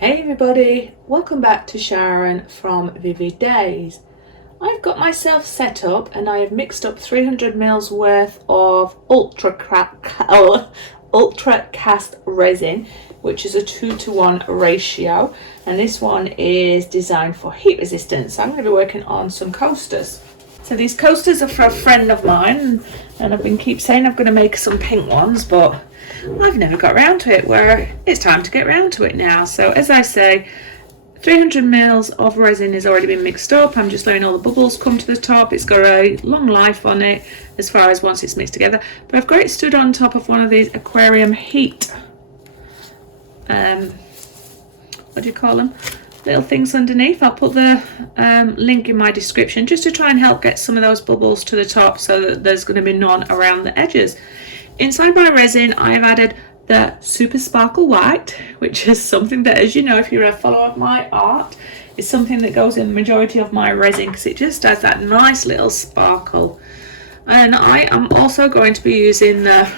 Hey everybody, welcome back to Sharon from Vivid Days. I've got myself set up and I have mixed up 300 ml worth of ultra cast resin, which is a 2-to-1 ratio, and this one is designed for heat resistance. So I'm going to be working on some coasters. So these coasters are for a friend of mine, and I've been saying I'm going to make some pink ones, but I've never got around to it, where it's time to get around to it now. So as I say, 300 ml of resin has already been mixed up. I'm just letting all the bubbles come to the top. It's got a long life on it as far as once it's mixed together. But I've got it stood on top of one of these aquarium heat, what do you call them? Little things underneath. I'll put the link in my description just to try and help get some of those bubbles to the top so that there's going to be none around the edges. Inside my resin, I've added the Super Sparkle White, which is something that, as you know, if you're a follower of my art, is something that goes in the majority of my resin because it just has that nice little sparkle. And I am also going to be using the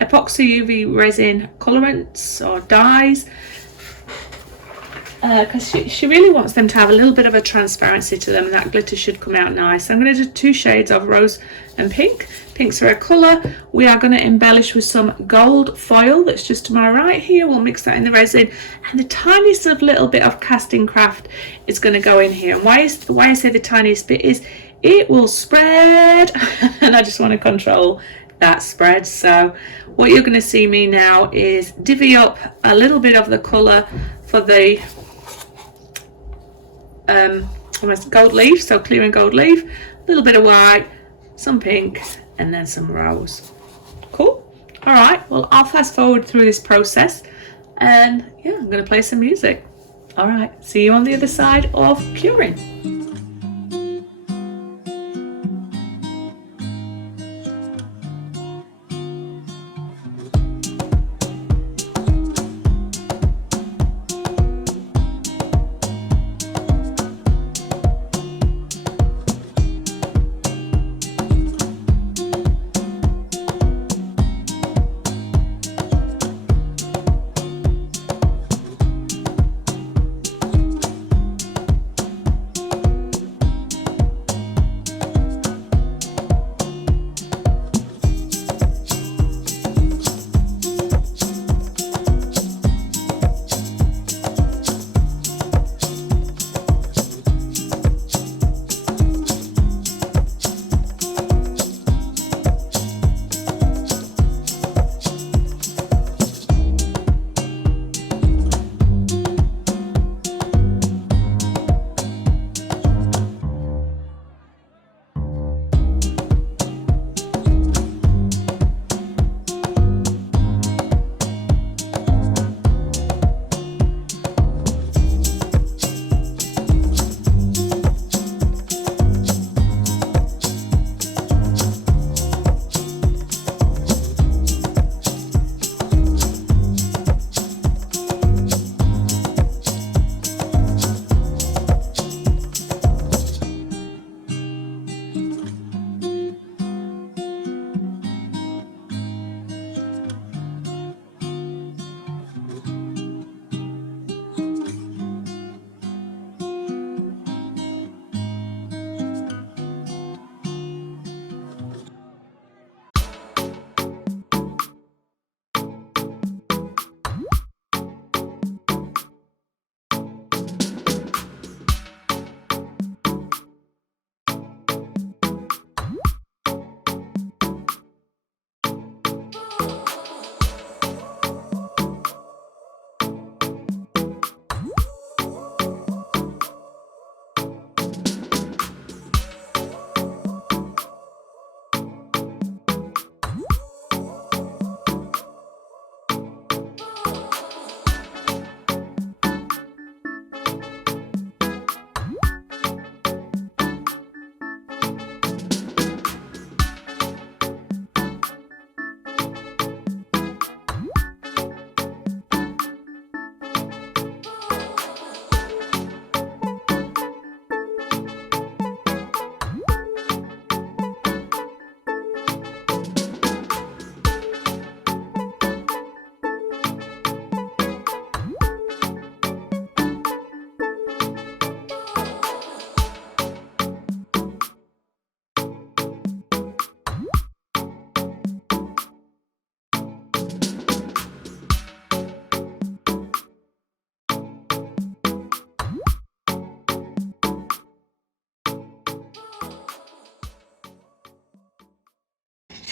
epoxy UV resin colorants or dyes, because she really wants them to have a little bit of a transparency to them, and that glitter should come out nice. I'm going to do 2 shades of rose and pink. Pink's her colour. We are going to embellish with some gold foil that's just to my right here. We'll mix that in the resin, and the tiniest of little bit of casting craft is going to go in here. And why I say the tiniest bit is it will spread and I just want to control that spread. So what you're going to see me now is divvy up a little bit of the colour for the gold leaf, so clear and gold leaf, a little bit of white, some pink, and then some rose. Cool. All right, well, I'll fast forward through this process, and yeah, I'm going to play some music. All right, see you on the other side of curing.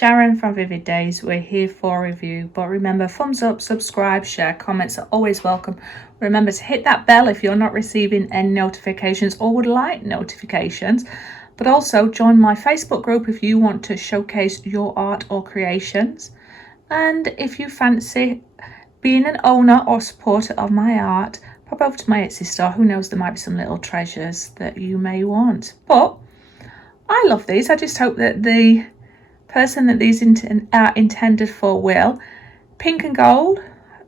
Sharon from Vivid Days. We're here for a review, but remember, thumbs up, subscribe, share, comments are always welcome. Remember to hit that bell if you're not receiving any notifications or would like notifications, but also join my Facebook group if you want to showcase your art or creations. And if you fancy being an owner or supporter of my art, pop over to my Etsy store. Who knows, there might be some little treasures that you may want. But I love these. I just hope that the person that these are intended for will. Pink and gold,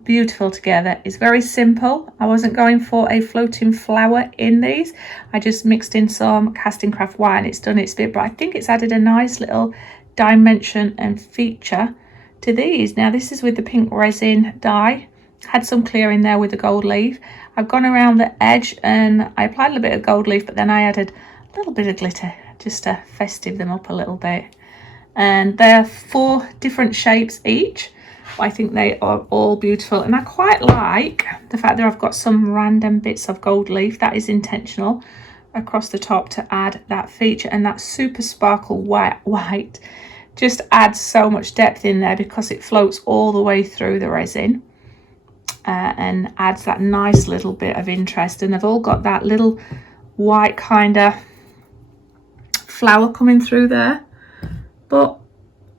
beautiful together. It's very simple. I wasn't going for a floating flower in these. I just mixed in some casting craft white and it's done its bit, but I think it's added a nice little dimension and feature to these. Now this is with the pink resin dye. Had some clear in there with the gold leaf. I've gone around the edge and I applied a little bit of gold leaf, but then I added a little bit of glitter just to festive them up a little bit. And they're 4 different shapes each. I think they are all beautiful, and I quite like the fact that I've got some random bits of gold leaf. That is intentional across the top to add that feature, and that super sparkle white just adds so much depth in there because it floats all the way through the resin. And adds that nice little bit of interest, and they've all got that little white kind of flower coming through there, but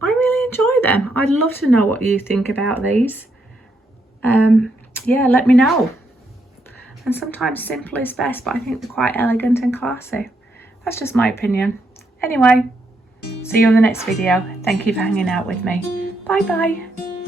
I really enjoy them. I'd love to know what you think about these. Yeah, let me know. And sometimes simple is best, but I think they're quite elegant and classy. That's just my opinion. Anyway, see you in the next video. Thank you for hanging out with me. Bye bye.